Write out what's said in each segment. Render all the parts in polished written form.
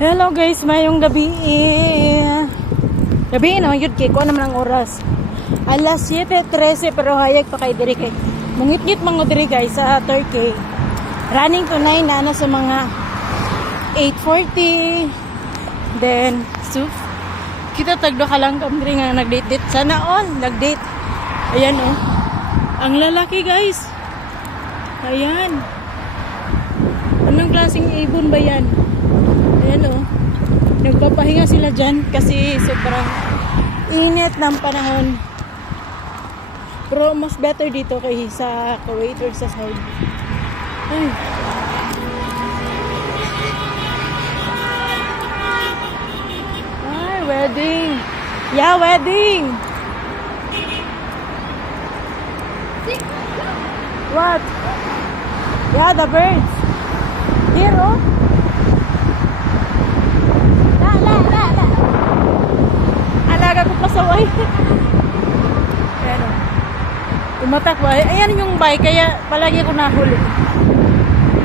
Hello guys, mayong gabi. Gabi no, yun kay ko naman ang oras. Alas 7:13 pero hayag pa kay diri kay. Mungit-ngit mga diri guys sa Turkey. Running to 9 na sa mga 8:40. Then kita tagdo ka lang kam diri nga nagdate-date. Sana all nagdate. Ayan oh. Ang lalaki guys. Ayan. Anong klaseng ibon ba yan? Ayan o. Nagpapahinga sila dyan kasi sobrang init ng panahon. Pero mas better dito kay sa Kuwait or sa Saudi. Ay. Ay, wedding. Yeah, wedding. What? Yeah, the birds. Here, oh. Alaga ko pasaway. Ayan, oh. Umatak ba? Ayan yung bike, kaya palagi ko nahuli.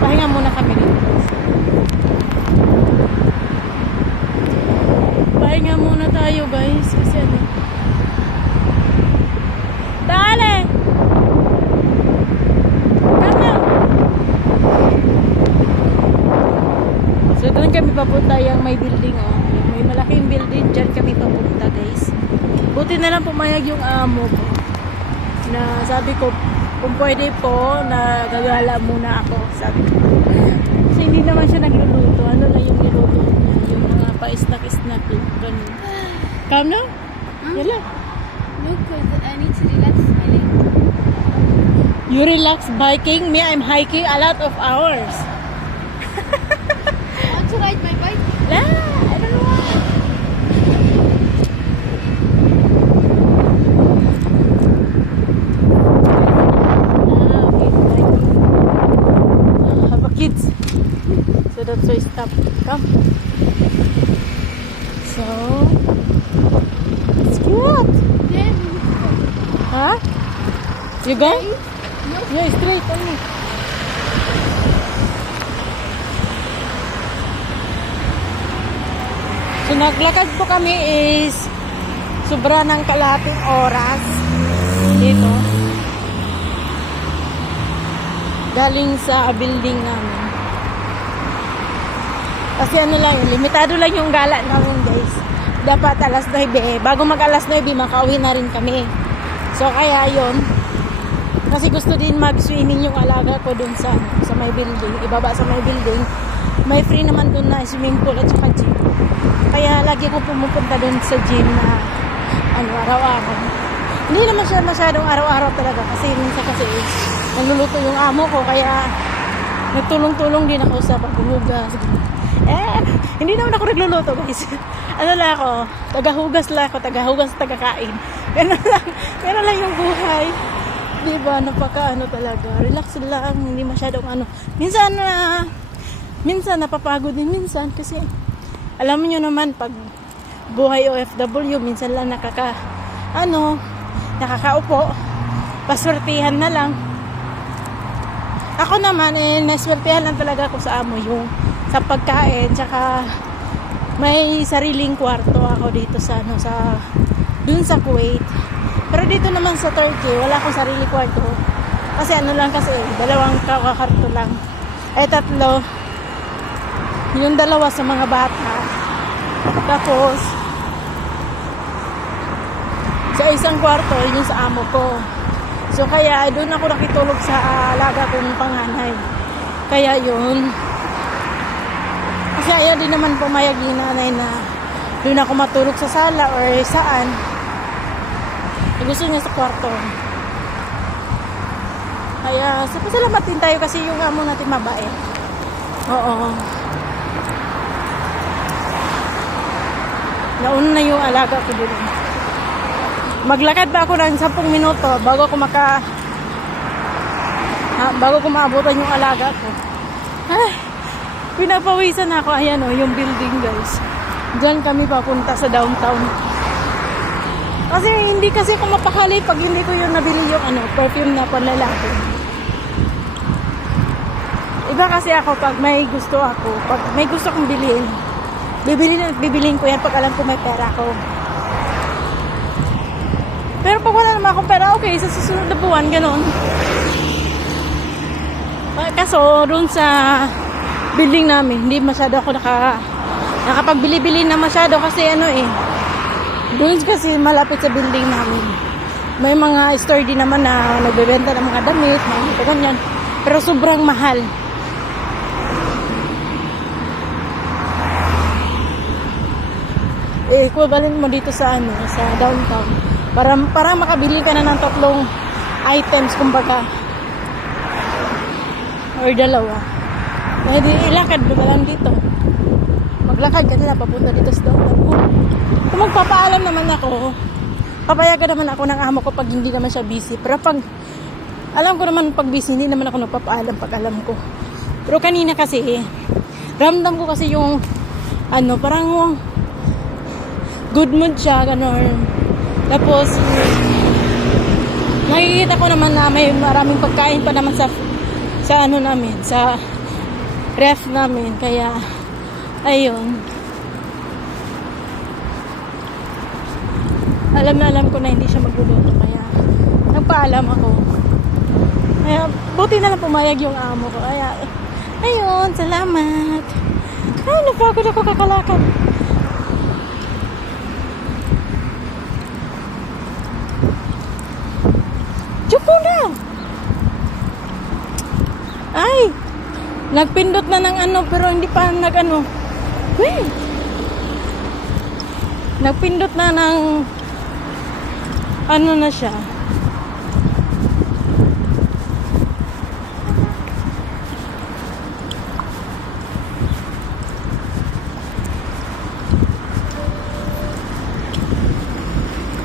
Pahinga muna kami dito. Pahinga muna tayo, guys. Kasi ano. Dale! So doon kami papunta yung may building oh. May malaking building dyan kami papunta guys. Buti na lang pumayag yung amo ko. Na sabi ko kung pwede po na gagala muna ako. Sabi ko. Kasi hindi naman siya nagluluto. Ano lang yung niluto niya. Yung mga pa-snack-snack. Ganun. Come now? Yala. Look, I need to relax my leg. You relax biking? Me, I'm hiking a lot of hours. To ride my bike? La, I don't know why. Okay, have a kids. So that's why stop. Come. So it's cute. Then, Huh? You go? no. Yeah, straight only. So naglakad po kami is sobra ng kalahating oras dito galing sa building namin kasi ano lang limitado lang yung gala namin guys, dapat alas 9 bago mag alas 9 makauwi na rin kami, so kaya yon kasi gusto din mag swimming yung alaga ko dun sa may building, ibaba sa may building may free naman dun na swimming pool at saka gym. Kaya lagi ko pumupunta dun sa gym na araw-araw. Hindi naman siya masyadong araw-araw talaga kasi minsan kasi nagluluto yung amo ko kaya nagtulong-tulong din ako sa paghuhugas. Hindi naman ako nagluluto guys. Ano lang ako, tagahugas, tagakain. Ganun lang yung buhay. Diba, napaka talaga. Relax lang, hindi masyadong Minsan napapagod din minsan kasi alam niyo naman pag buhay OFW minsan lang nakakaupo, paswertihan na lang. Ako naman naswertihan lang talaga ako sa amo yung sa pagkain, tsaka may sariling kwarto ako dito sa dun sa Kuwait. Pero dito naman sa Turkey wala akong sarili kwarto kasi kasi dalawang kwarto lang, tatlo. Yung dalawa sa mga bata. Tapos sa isang kwarto yun sa amo ko. So kaya doon ako nakitulog sa alaga kong panganay. Kaya yun. Kasi ayaw din naman pumayag yung nanay na doon ako matulog sa sala or saan. Gusto niya sa kwarto. Kaya pasalamat din tayo kasi yung amo natin mabait. Oo. Nauna na yung alaga ko dito. Maglakad ba ako ng 10 minuto bago ko maabutan yung alaga ko. Ay, pinapawisan ako. Ayan o, yung building guys. Diyan kami papunta sa downtown. Kasi hindi kasi ako mapakali pag hindi ko yung nabili yung perfume na panlalaki. Iba kasi ako pag may gusto kong bilhin, bibiliin ko yan pag alam ko may pera ko. Pero pag wala naman akong pera, okay, sa susunod na buwan, ganun. Kaso, doon sa building namin, hindi masyado ako nakapagbili-bili na masyado kasi doon kasi malapit sa building namin. May mga store din naman na nagbebenta ng mga damit, mga ganyan. Pero sobrang mahal. Equivalent mo dito sa sa downtown. Para makabili ka na ng 3 items kumbaga. Or 2. Pwede ilakad mo lang dito. Maglakad ka nila papunta dito sa downtown. Kung magpapaalam naman ako, papayagan naman ako ng amo ko pag hindi naman siya busy. Pero pag alam ko naman pag busy, hindi naman ako nagpapaalam pag alam ko. Pero kanina kasi, ramdam ko kasi yung parang good mood siya, gano'n. Tapos, nakikita ko naman na may maraming pagkain pa naman sa namin, sa ref namin. Kaya, ayun. Alam ko na hindi siya magluluto. Kaya, nagpaalam ako. Kaya, buti na lang pumayag yung amo ko. Kaya, ayun, salamat. Ay, napagod ako kakalakad. Chupo na! Ay! Nagpindot na ng pero hindi pa Wait! Nagpindot na ng na siya.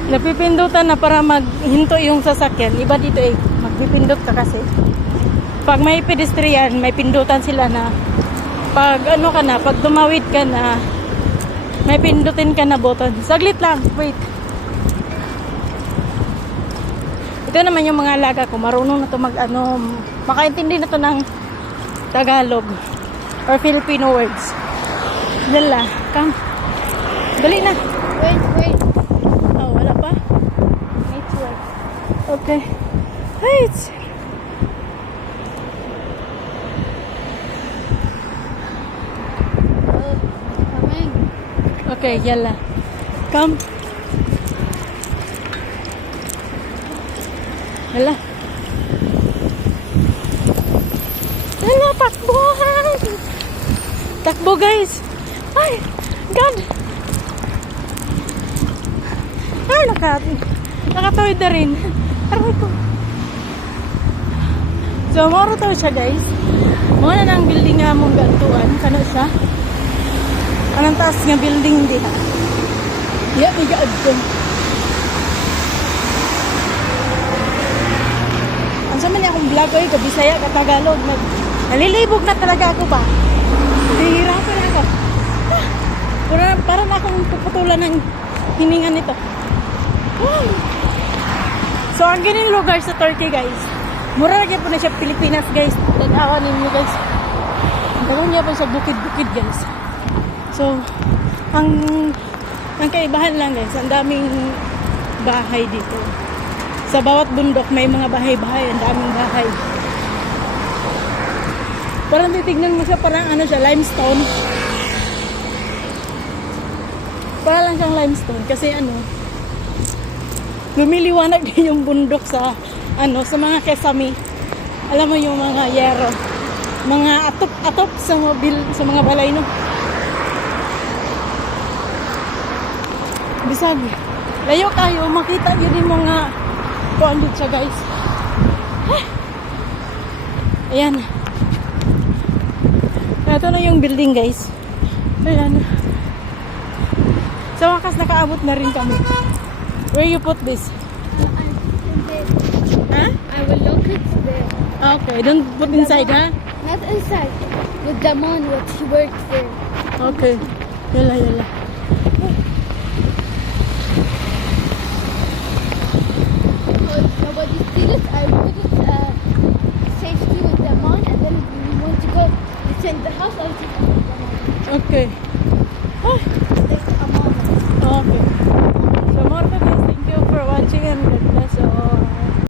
Napipindutan na para maghinto yung sasakyan. Iba dito magpipindot ka kasi. Pag may pedestrian, may pindutan sila na pag pag tumawid ka na, may pindutin ka na button. Saglit lang, wait. Ito naman yung mga alaga ko. Marunong na to makaintindi na to ng Tagalog or Filipino words. Dala, come. Dali na. Wait. Oh, wala pa? Network. Okay. Wait. Coming. Okay, yalla. Come. Yalla. Yalla, takbuhan. Takbo, guys. Ay, God. Ay, nakatawid na rin. Aray ko. So, moro to siya, guys. Mga na ng building nga mong gantuan. Kano siya? Anong taas nga building din ha? Igaad ko. Ang sama niya akong vlog ko kabisaya, katagalog. Nalilibog na talaga ako ba? Nahihirapan ako. Parang akong puputulan ng hiningan nito. So, ang ganyan lugar sa Turkey, guys. Mura lagi po na siya Pilipinas, guys. Tag-awa ninyo, guys. Gawin niya po sa bukid-bukid, guys. So, ang kaibahan lang, guys, ang daming bahay dito. Sa bawat bundok, may mga bahay-bahay. Ang daming bahay. Parang titignan mo siya, parang siya, limestone. Parang lang siyang limestone. Kasi lumiliwanag din yung bundok sa mga kesame. Alam mo yung mga yero, mga atop sa mga balay, no? Bisag, layo kayo, makita nyo din mga kuan dito siya, guys. Ayan. Ito na yung building, guys. Ayan. Sa wakas, nakaabot na rin kami. Where you put this? Huh? I will look it there. Okay, don't put inside, ha? Not inside. With the man, what he works there. Okay. Yala. Because nobody steals it, I put it safety with the man, and then we want to go inside the house, I'll take it with the man. Okay. Ay,